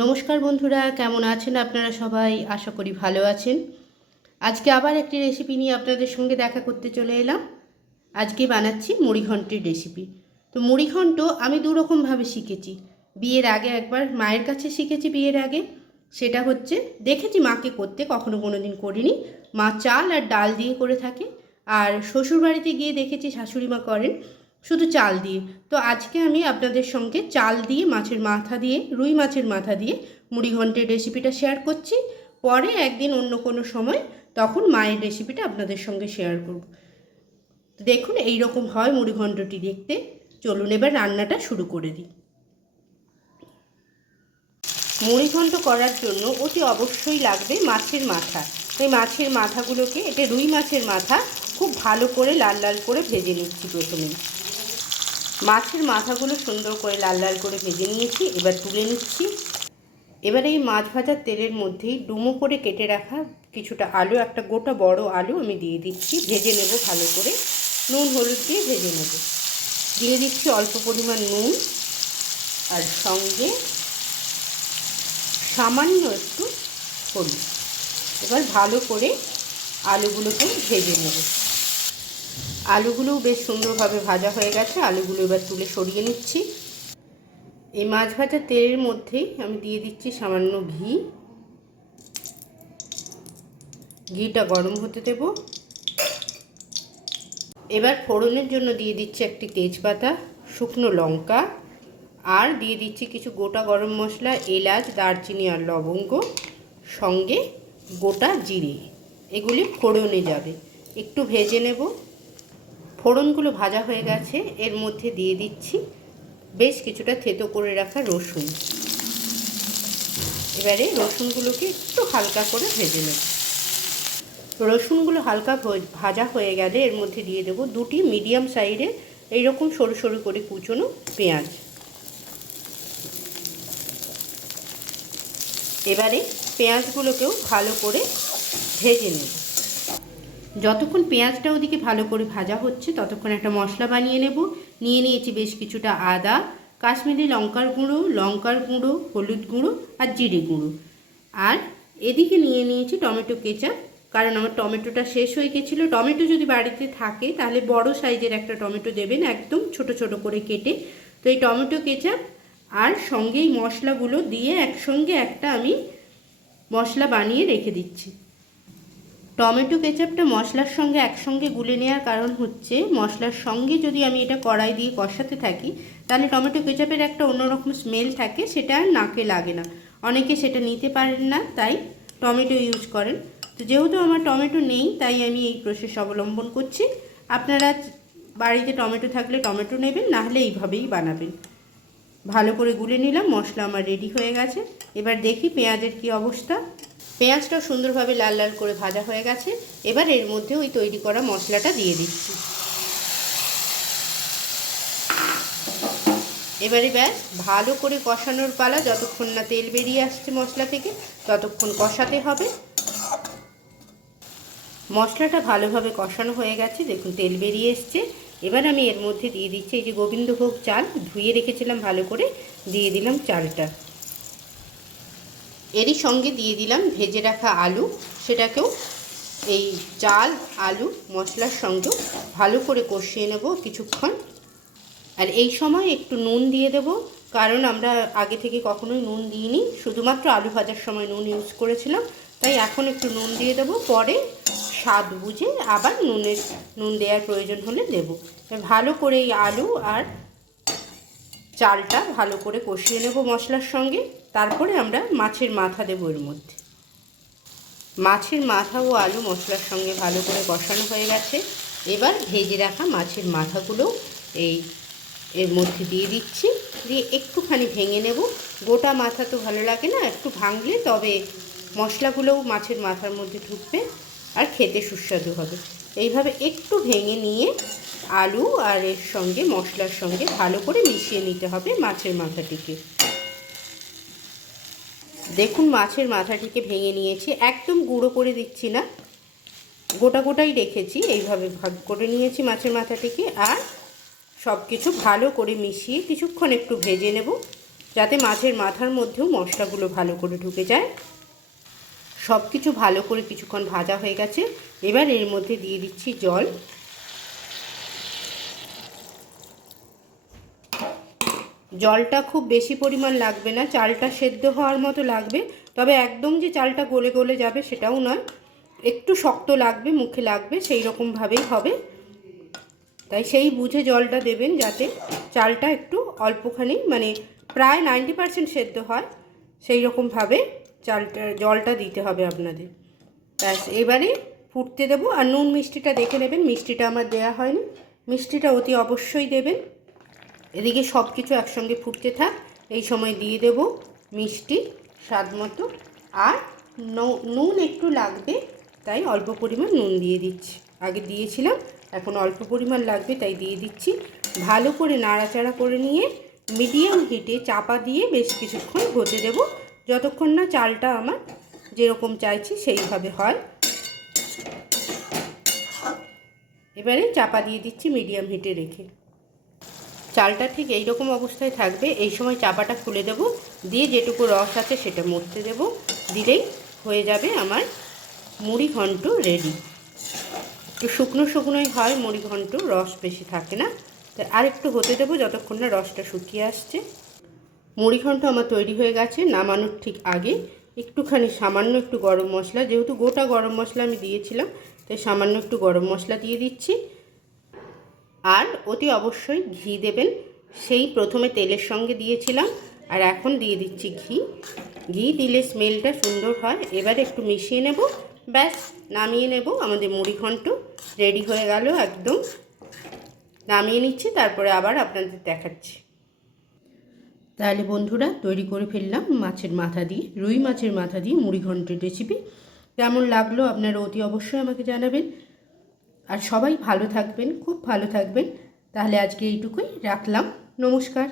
নমস্কার বন্ধুরা, কেমন আছেন আপনারা সবাই? আশা করি ভালো আছেন। আজকে আবার একটি রেসিপি নিয়ে আপনাদের সঙ্গে দেখা করতে চলে এলাম। আজকে বানাচ্ছি মুড়িঘণ্টের রেসিপি তো মুড়িঘণ্ট আমি দুরকমভাবে শিখেছি। বিয়ের আগে একবার মায়ের কাছে শিখেছি বিয়ের আগে। সেটা হচ্ছে, দেখেছি মাকে করতে, কখনো কোনো দিন করিনি। মা চাল আর ডাল দিয়ে করে থাকে। আর শ্বশুরবাড়িতে গিয়ে দেখেছি শাশুড়ি মা করেন। শুধু চাল দিয়ে। তো আজকে আমি আপনাদের সঙ্গে চাল দিয়ে, মাছের মাথা দিয়ে, রুই মাছের মাথা দিয়ে মুড়িঘণ্টের রেসিপিটা শেয়ার করছি। পরে একদিন অন্য কোনো সময় তখন মায়ের রেসিপিটা আপনাদের সঙ্গে শেয়ার করব। দেখুন এই রকম হয় মুড়িঘণ্টটি দেখতে। চলুন এবার রান্নাটা শুরু করে দিই। মুড়িঘণ্ট করার জন্য অতি অবশ্যই লাগবে মাছের মাথা। ওই মাছের মাথাগুলোকে এটা রুই মাছের মাথা, খুব ভালো করে লাল লাল করে ভেজে নিচ্ছি প্রথমে মাছের মাথাগুলো সুন্দর করে লাল লাল করে ভেজে নিয়েছি, এবার তুলে নিচ্ছি। এবার এই মাছ ভাজার তেলের মধ্যেই ডুমো করে কেটে রাখা কিছুটা আলু, একটা গোটা বড় আলু আমি দিয়ে দিচ্ছি। ভেজে নেব ভালো করে। নুন, হলুদ দিয়ে ভেজে নেব। দিয়ে দিচ্ছি অল্প পরিমাণ নুন আর সঙ্গে সামান্য একটু হলুদ। এবার ভালো করে আলুগুলোকে ভেজে নেব। আলুগুলোও বেশ সুন্দরভাবে ভাজা হয়ে গেছে। আলুগুলো এবার তুলে সরিয়ে নিচ্ছি। এই মাছ ভাজা তেলের মধ্যেই আমি দিয়ে দিচ্ছি সামান্য ঘি। ঘিটা গরম হতে দেব। এবার ফোড়নের জন্য দিয়ে দিচ্ছি একটি তেজপাতা, শুকনো লঙ্কা আর দিয়ে দিচ্ছি কিছু গোটা গরম মশলা, এলাচ, দারচিনি আর লবঙ্গ। সঙ্গে গোটা জিরে। এগুলি ফোড়নে যাবে। একটু ভেজে নেব। ফোড়নগুলো ভাজা হয়ে গেছে, এর মধ্যে দিয়ে দিচ্ছি বেশ কিছুটা থেতো করে রাখা রসুন। এবারে রসুনগুলোকে একটু হালকা করে ভেজে নেব। রসুনগুলো হালকা ভাজা হয়ে গেলে এর মধ্যে দিয়ে দেবো দুটি মিডিয়াম সাইজের এইরকম সরু সরু করে কুচোনো পেঁয়াজ। এবারে পেঁয়াজগুলোকেও ভালো করে ভেজে নেব। যতক্ষণ পেঁয়াজটা ওদিকে ভালো করে ভাজা হচ্ছে, ততক্ষণ একটা মশলা বানিয়ে নেব। নিয়ে নিয়েছি বেশ কিছুটা আদা, কাশ্মীরি লঙ্কার গুঁড়ো লঙ্কার গুঁড়ো, হলুদ গুঁড়ো আর জিরে গুঁড়ো। আর এদিকে নিয়ে নিয়েছি টমেটো কেচাপ, কারণ আমার টমেটোটা শেষ হয়ে গেছিল। টমেটো যদি বাড়িতে থাকে, তাহলে বড় সাইজের একটা টমেটো দেবেন একদম ছোট ছোট করে কেটে। তো এই টমেটো কেচাপ আর সঙ্গেই মশলাগুলো দিয়ে একসঙ্গে একটা আমি মশলা বানিয়ে রেখে দিচ্ছি। টমেটো কেচাপটা মশলার সঙ্গে একসঙ্গে গুলে নেওয়ার কারণ হচ্ছে, মশলার সঙ্গে যদি আমি এটা কড়াই দিয়ে কষাতে থাকি, তাহলে টমেটো কেচাপের একটা অন্যরকম স্মেল থাকে, সেটা আর নাকে লাগে না। অনেকে সেটা নিতে পারেন না, তাই টমেটো ইউজ করেন। তো যেহেতু আমার টমেটো নেই, তাই আমি এই প্রসেস অবলম্বন করছি। আপনারা বাড়িতে টমেটো থাকলে টমেটো নেবেন নাহলে এইভাবেই বানাবেন। ভালো করে গুলে নিলাম, মশলা আমার রেডি হয়ে গেছে। এবার দেখি পেঁয়াজের কি অবস্থা। পেঁয়াজটা সুন্দরভাবে লাল লাল করে ভাজা হয়ে গেছে। এবার এর মধ্যে ওই তৈরি করা মশলাটা দিয়ে দিচ্ছি। এবারে ব্যাস, ভালো করে কষানোর পালা, যতক্ষণ না তেল বেরিয়ে আসছে মশলা থেকে, ততক্ষণ কষাতে হবে। মশলাটা ভালোভাবে কষানো হয়ে গেছে, দেখুন তেল বেরিয়ে এসছে। এবার আমি এর মধ্যে দিয়ে দিচ্ছি, এই যে গোবিন্দভোগ চাল, ধুয়ে রেখেছিলাম ভালো করে, দিয়ে দিলাম চালটা। এরই সঙ্গে দিয়ে দিলাম ভেজে রাখা আলু। সেটাকেও এই চাল, আলু, মশলার সঙ্গেও ভালো করে কষিয়ে নেব কিছুক্ষণ। আর এই সময় একটু নুন দিয়ে দেব, কারণ আমরা আগে থেকে কখনোই নুন দিইনি। শুধুমাত্র আলু ভাজার সময় নুন ইউজ করেছিলাম, তাই এখন একটু নুন দিয়ে দেবো। পরে স্বাদ বুঝে আবার নুনের, নুন দেওয়ার প্রয়োজন হলে দেবো। ভালো করে এই আলু আর চালটা ভালো করে কষিয়ে নেব মশলার সঙ্গে। তারপরে আমরা মাছের মাথা দেবো এর মধ্যে। মাছের মাথা ও আলু মশলার সঙ্গে ভালো করে কষানো হয়ে গেছে। এবার ভেজে রাখা মাছের মাথাগুলো এই এর মধ্যে দিয়ে দিচ্ছি। দিয়ে একটুখানি ভেঙে নেব। গোটা মাথা তো ভালো লাগে না, একটু ভাঙলে তবে মশলাগুলোও মাছের মাথার মধ্যে ঢুকবে আর খেতে সুস্বাদু হবে। এইভাবে একটু ভেঙে নিয়ে আলু আর এর সঙ্গে, মশলার সঙ্গে ভালো করে মিশিয়ে নিতে হবে মাছের মাথাটিকে। দেখুন মাছের মাথাটিকে ভেঙে নিয়েছি। একদম গুঁড়ো করে দিচ্ছি না। গোটা গোটাই রেখেছি। এইভাবে ভাগ করে নিয়েছি মাছের মাথাটিকে আর সব কিছু ভালো করে মিশিয়ে কিছুক্ষণ একটু ভেজে নেব, যাতে মাছের মাথার মধ্যেও মশলাগুলো ভালো করে ঢুকে যায়। সব কিছু ভালো করে কিছুক্ষণ ভাজা হয়ে গেছে। এবার এর মধ্যে দিয়ে দিচ্ছি জল। জলটা খুব বেশি পরিমাণ লাগবে না, চালটা সেদ্ধ হওয়ার মতো লাগবে, তবে একদম যে চালটা গলে গলে যাবে সেটাও নয়, একটু শক্ত লাগবে, মুখে লাগবে, সেই রকমভাবেই হবে। তাই সেই বুঝে জলটা দেবেন যাতে চালটা একটু অল্পখানি মানে প্রায় নাইনটি পারসেন্ট সেদ্ধ হয়, সেই রকমভাবে চালটা, জলটা দিতে হবে আপনাদের। ব্যাস, এবারে ফুটতে দেবো, আর নুন মিষ্টিটা দেখে নেবেন, মিষ্টিটা আমার দেয়া হয়নি, মিষ্টিটা অতি অবশ্যই দেবেন। এদিকে সব কিছু একসঙ্গে ফুটতে থাক। এই সময় দিয়ে দেব মিষ্টি, স্বাদ মতো। আর নুন একটু লাগবে, তাই অল্প পরিমাণ নুন দিয়ে দিচ্ছি। আগে দিয়েছিলাম, এখন অল্প পরিমাণ লাগবে, তাই দিয়ে দিচ্ছি। ভালো করে নাড়াচাড়া করে নিয়ে মিডিয়াম হিটে চাপা দিয়ে বেশ কিছুক্ষণ হতে দেব। যতক্ষণ না চালটা আমার যেরকম চাইছি সেইভাবে হয়। এবারে চাপা দিয়ে দিচ্ছি মিডিয়াম হিটে রেখে। চালটা ঠিক এই রকম অবস্থায় থাকবে। এই সময় চাপাটা খুলে দেব। দিয়ে যেটুকু রস আছে সেটা মরতে দেব। দিলেই হয়ে যাবে আমার মুড়ি ঘন্ট রেডি একটু শুকনো শুকনোই হয়, মুড়ি ঘন্ট রস বেশি থাকে না। তাই আর একটু হতে দেবো যতক্ষণ না রসটা শুকিয়ে আসছে। মুড়ি ঘন্ট আমার তৈরি হয়ে গেছে, নামানোর ঠিক আগে। একটুখানি সামান্য একটু গরম মশলা, যেহেতু গোটা গরম মশলা আমি দিয়েছিলাম, তাই সামান্য একটু গরম মশলা দিয়ে দিচ্ছি। আর অতি অবশ্যই ঘি দেবেন। সেই প্রথমে তেলের সঙ্গে দিয়েছিলাম। আর এখন দিয়ে দিচ্ছি ঘি। ঘি দিলে স্মেলটা সুন্দর হয়। এবারে একটু মিশিয়ে নেব। ব্যাস, নামিয়ে নেব। আমাদের মুড়ি ঘন্ট রেডি হয়ে গেল একদম। নামিয়ে নিচ্ছি, তারপরে আবার আপনাদের দেখাচ্ছি। তাহলে বন্ধুরা, তৈরি করে ফেললাম মাছের মাথা দিয়ে, রুই মাছের মাথা দিয়ে মুড়ি ঘন্টের রেসিপি কেমন লাগল আপনারা অতি অবশ্যই আমাকে জানাবেন। আর সবাই ভালো থাকবেন খুব ভালো থাকবেন। তাহলে আজকে এইটুকুই রাখলাম নমস্কার।